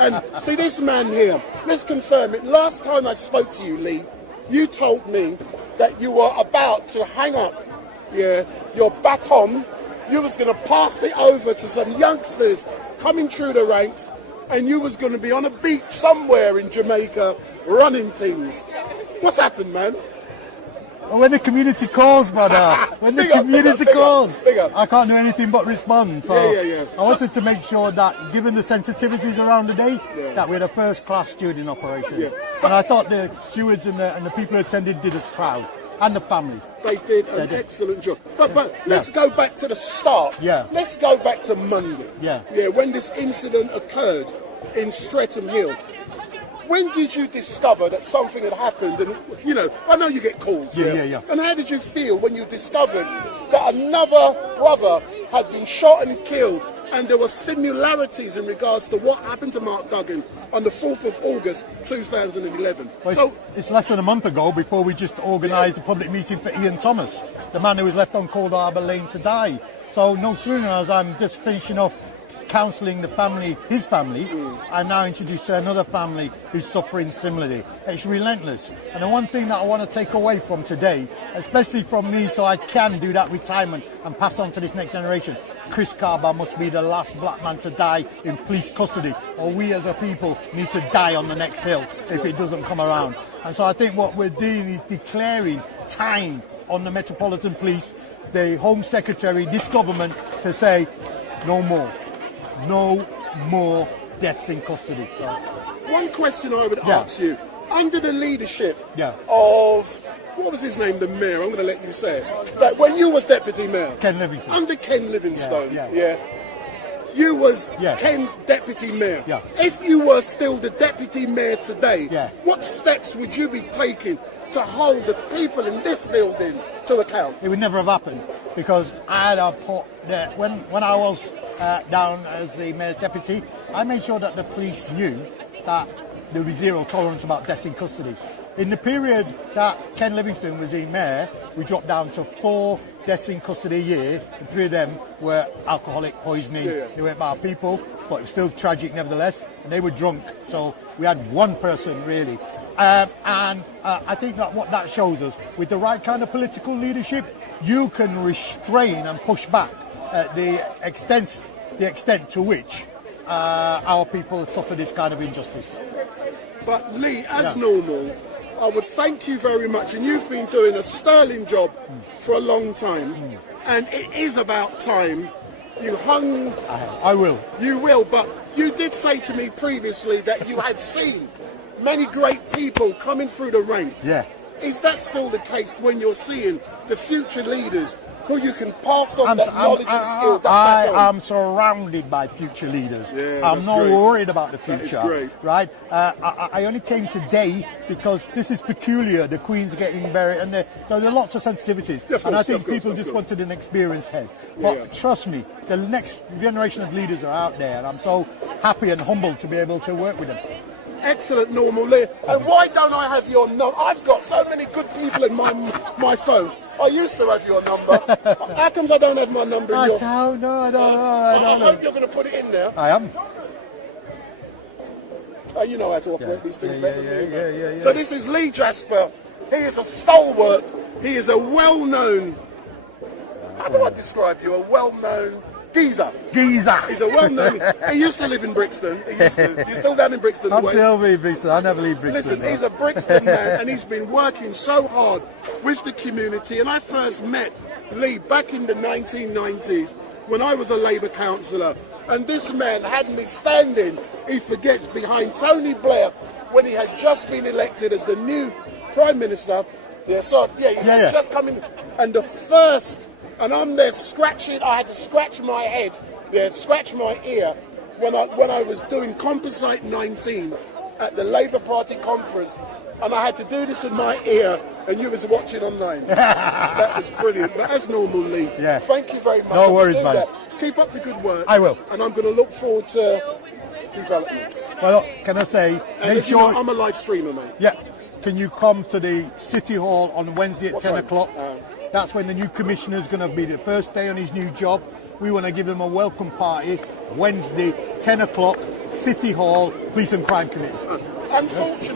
And see this man here, let's confirm it. Last time I spoke to you, Lee, you told me that you were about to hang up your baton. You was going to pass it over to some youngsters coming through the ranks, and you was going to be on a beach somewhere in Jamaica running things. What's happened, man? When the community calls, brother. When the community calls, I can't do anything but respond. So I wanted to make sure that, given the sensitivities around the day, that we're a first-class stewarding operation. And I thought the stewards and the people who attended did us proud, and the family. They did an excellent job. But let's go back to the start. Let's go back to Monday. When this incident occurred in Streatham Hill. When did you discover that something had happened? And, you know, I know you get calls. And how did you feel when you discovered that another brother had been shot and killed, and there were similarities in regards to what happened to Mark Duggan on the 4th of August 2011? Well, so it's less than a month ago before we just organised a public meeting for Ian Thomas, the man who was left on Cold Harbour Lane to die. So no sooner as I'm just finishing off counselling the family, his family, I'm now introduced to another family who's suffering similarly. It's relentless. And the one thing that I want to take away from today, especially from me so I can do that retirement and pass on to this next generation, Chris Kaba must be the last black man to die in police custody, or we as a people need to die on the next hill if it doesn't come around. And so I think what we're doing is declaring time on the Metropolitan Police, the Home Secretary, this government, to say no more. No more deaths in custody. So. One question I would ask you, under the leadership of, what was his name, the mayor, I'm going to let you say it, that when you was deputy mayor, Ken Livingstone. Under Ken Livingstone, you was Ken's deputy mayor. If you were still the deputy mayor today, what steps would you be taking to hold the people in this building to account? It would never have happened, because I had put that when I was down as the mayor's deputy, I made sure that the police knew that there was zero tolerance about deaths in custody. In the period that Ken Livingstone was the mayor, we dropped down to 4 deaths in custody a year, and 3 of them were alcoholic poisoning. They weren't bad people, but it was still tragic nevertheless, and they were drunk. So we had 1 person really. And I think that what that shows us, with the right kind of political leadership, you can restrain and push back the extent to which our people suffer this kind of injustice. But Lee, as normal, I would thank you very much, and you've been doing a sterling job for a long time, and it is about time you hung... I will. You will, but you did say to me previously that you had seen many great people coming through the ranks. Is that still the case when you're seeing the future leaders who you can pass on that knowledge and skill? I am surrounded by future leaders. I'm not worried about the future. Right? I only came today because this is peculiar. The Queen's getting buried, and so there are lots of sensitivities. And I think people just wanted an experienced head. But trust me, the next generation of leaders are out there, and I'm so happy and humbled to be able to work with them. Excellent, Normal Lee. And why don't I have your number? I've got so many good people in my phone. I used to have your number. How comes I don't have my number in your phone? I don't know. I hope you're going to put it in there. I am. You know how to operate these things better than me. So this is Lee Jasper. He is a stalwart. He is a well-known... How do I describe you? A well-known... Geezer. He's a well-known... He used to live in Brixton. He's still down in Brixton. I'm still in Brixton. I never leave Brixton. Listen, he's a Brixton man, and he's been working so hard with the community. And I first met Lee back in the 1990s when I was a Labour councillor. And this man had me standing, he forgets, behind Tony Blair when he had just been elected as the new Prime Minister. He had just come in. And the first... And I'm there scratching, I had to scratch my head, scratch my ear, when I was doing Composite 19 at the Labour Party conference. And I had to do this in my ear, and you was watching online. That was brilliant. But as normal, Lee, thank you very much. No worries, man. Keep up the good work. I will. And I'm going to look forward to developments. Well, look, can I say, make sure... I'm a live streamer, mate. Yeah. Can you come to the City Hall on Wednesday at 10 o'clock? That's when the new commissioner is going to be the first day on his new job. We want to give them a welcome party Wednesday, 10 o'clock. City Hall Police and Crime Committee. Unfortunately.